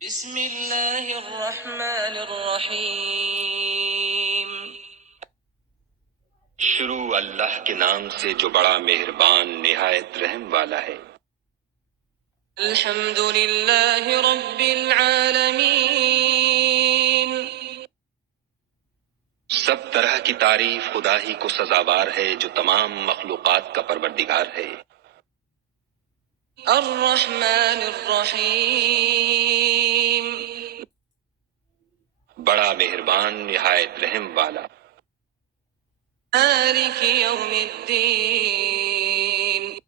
بسم اللہ الرحمن الرحیم۔ شروع اللہ کے نام سے جو بڑا مہربان نہایت رحم والا ہے۔ الحمد للہ رب العالمین۔ سب طرح کی تعریف خدا ہی کو سزاوار ہے جو تمام مخلوقات کا پروردگار ہے۔ الرحمن الرحیم۔ بڑا مہربان نہایت رحم والا۔ مالک یوم الدین۔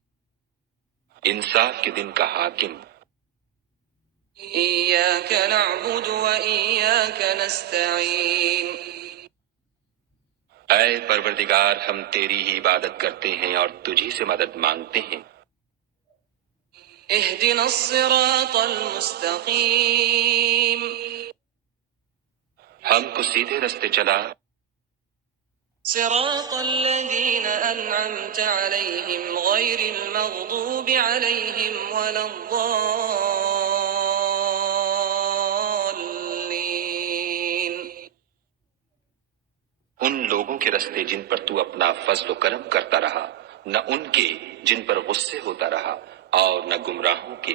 انصاف کے دن کا حاکم۔ ایاک نعبد و ایاک نستعین۔ اے پروردگار ہم تیری ہی عبادت کرتے ہیں اور تجھی سے مدد مانگتے ہیں۔ اہدنا الصراط المستقیم۔ ہم کو سیدھے رستے چلا۔ صراط الذین انعمت علیہم غیر المغضوب علیہم ولا الضالین۔ ان لوگوں کے رستے جن پر تو اپنا فضل و کرم کرتا رہا، نہ ان کے جن پر غصے ہوتا رہا، اور نہ گمراہوں کے